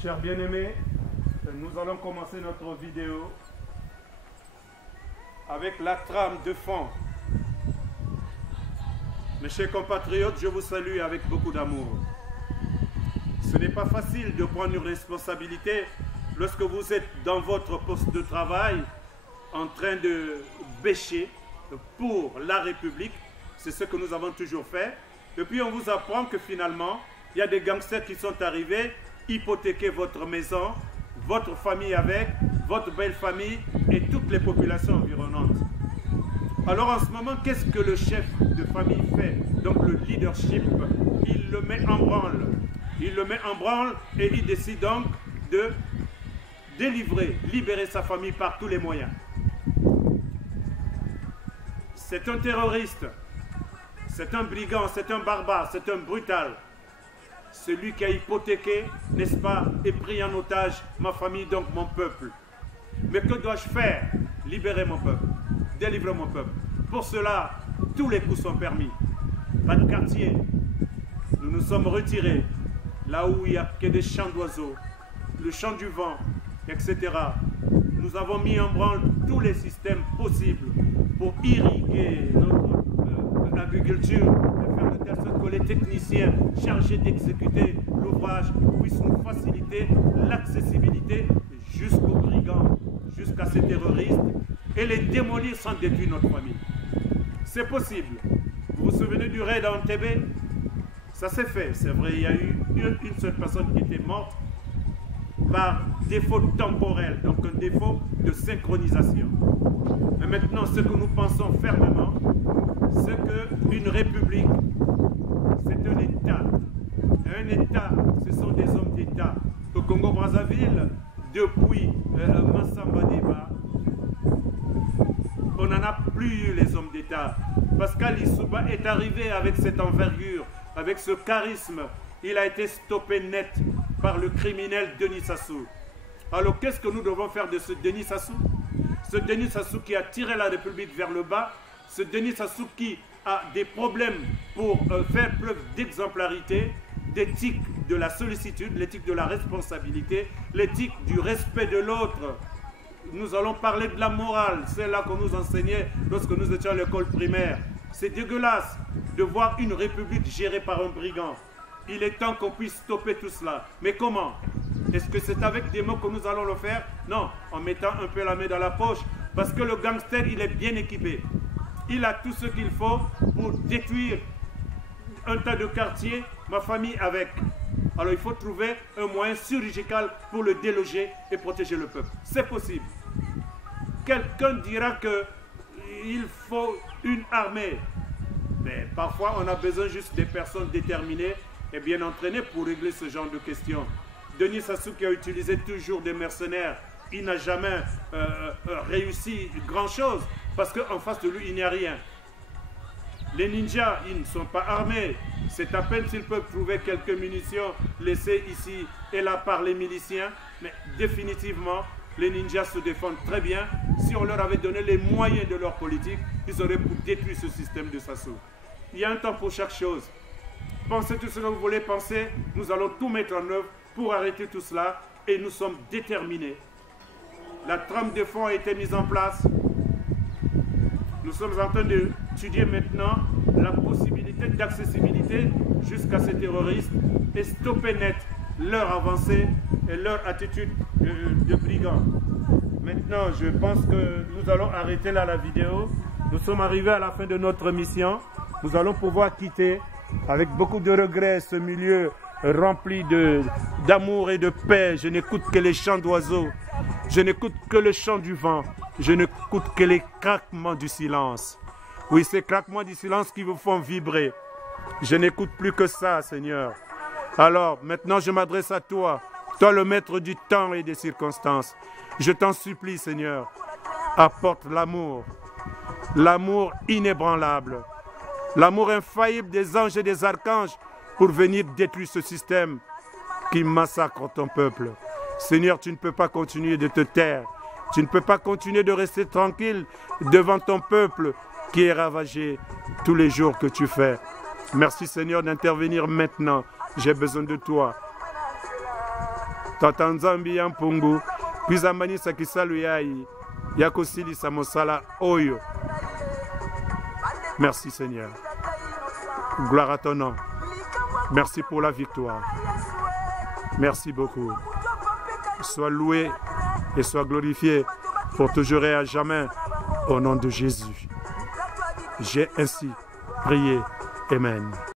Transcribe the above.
Chers bien-aimés, nous allons commencer notre vidéo avec la trame de fond. Mes chers compatriotes, je vous salue avec beaucoup d'amour. Ce n'est pas facile de prendre une responsabilité lorsque vous êtes dans votre poste de travail en train de bêcher pour la République. C'est ce que nous avons toujours fait. Et puis on vous apprend que finalement, il y a des gangsters qui sont arrivés, hypothéquer votre maison, votre famille avec, votre belle famille et toutes les populations environnantes. Alors en ce moment, qu'est-ce que le chef de famille fait? Donc le leadership, il le met en branle. Il le met en branle et il décide donc de délivrer, libérer sa famille par tous les moyens. C'est un terroriste, c'est un brigand, c'est un barbare, c'est un brutal. Celui qui a hypothéqué, n'est-ce pas, et pris en otage ma famille, donc mon peuple. Mais que dois-je faire? Libérer mon peuple, délivrer mon peuple. Pour cela, tous les coups sont permis. Pas de quartier. Nous nous sommes retirés là où il n'y a que des chants d'oiseaux, le chant du vent, etc. Nous avons mis en branle tous les systèmes possibles pour irriguer notre agriculture, de faire de telle sorte que les techniciens chargés d'exécuter l'ouvrage puissent nous faciliter l'accessibilité jusqu'aux brigands, jusqu'à ces terroristes, et les démolir sans détruire notre famille. C'est possible. Vous vous souvenez du raid à Entebbe? Ça s'est fait, c'est vrai, il y a eu une seule personne qui était morte par défaut temporel, donc un défaut de synchronisation. Mais maintenant, ce que nous pensons fermement, c'est qu'une république, c'est un État. Un État, ce sont des hommes d'État. Au Congo-Brazzaville, depuis Massamba Deba, on n'en a plus eu les hommes d'État. Pascal Lissouba est arrivé avec cette envergure, avec ce charisme. Il a été stoppé net par le criminel Denis Sassou. Alors qu'est-ce que nous devons faire de ce Denis Sassou? Ce Denis Sassou qui a tiré la République vers le bas, ce Denis Sassou qui a des problèmes pour faire preuve d'exemplarité, d'éthique de la sollicitude, l'éthique de la responsabilité, l'éthique du respect de l'autre. Nous allons parler de la morale, c'est là qu'on nous enseignait lorsque nous étions à l'école primaire. C'est dégueulasse de voir une république gérée par un brigand. Il est temps qu'on puisse stopper tout cela. Mais comment? Est-ce que c'est avec des mots que nous allons le faire? Non, en mettant un peu la main dans la poche. Parce que le gangster, il est bien équipé. Il a tout ce qu'il faut pour détruire un tas de quartiers, ma famille avec. Alors il faut trouver un moyen chirurgical pour le déloger et protéger le peuple. C'est possible. Quelqu'un dira qu'il faut une armée. Mais parfois, on a besoin juste des personnes déterminées et bien entraînées pour régler ce genre de questions. Denis Sassou qui a utilisé toujours des mercenaires, il n'a jamais réussi grand-chose parce qu'en face de lui, il n'y a rien. Les ninjas, ils ne sont pas armés. C'est à peine s'ils peuvent trouver quelques munitions laissées ici et là par les miliciens. Mais définitivement, les ninjas se défendent très bien. Si on leur avait donné les moyens de leur politique, ils auraient pu détruire ce système de Sassou. Il y a un temps pour chaque chose. Pensez tout ce que vous voulez penser. Nous allons tout mettre en œuvre pour arrêter tout cela. Et nous sommes déterminés. La trame de fond a été mise en place. Nous sommes en train d'étudier maintenant la possibilité d'accessibilité jusqu'à ces terroristes et stopper net leur avancée et leur attitude de brigands. Maintenant, je pense que nous allons arrêter là la vidéo. Nous sommes arrivés à la fin de notre mission. Nous allons pouvoir quitter avec beaucoup de regrets ce milieu rempli d'amour et de paix. Je n'écoute que les chants d'oiseaux. Je n'écoute que le chant du vent. Je n'écoute que les craquements du silence. Oui, ces craquements du silence qui vous font vibrer. Je n'écoute plus que ça, Seigneur. Alors, maintenant, je m'adresse à toi, toi le maître du temps et des circonstances. Je t'en supplie, Seigneur, apporte l'amour. L'amour inébranlable. L'amour infaillible des anges et des archanges pour venir détruire ce système qui massacre ton peuple. Seigneur, tu ne peux pas continuer de te taire. Tu ne peux pas continuer de rester tranquille devant ton peuple qui est ravagé tous les jours que tu fais. Merci Seigneur d'intervenir maintenant. J'ai besoin de toi. Tata Nzambi ya mpungu kwizambanisa kisalu yayi ya kosilisa mosala oyo. Merci Seigneur. Gloire à ton nom. Merci pour la victoire. Merci beaucoup. Sois loué et sois glorifié pour toujours et à jamais au nom de Jésus. J'ai ainsi prié. Amen.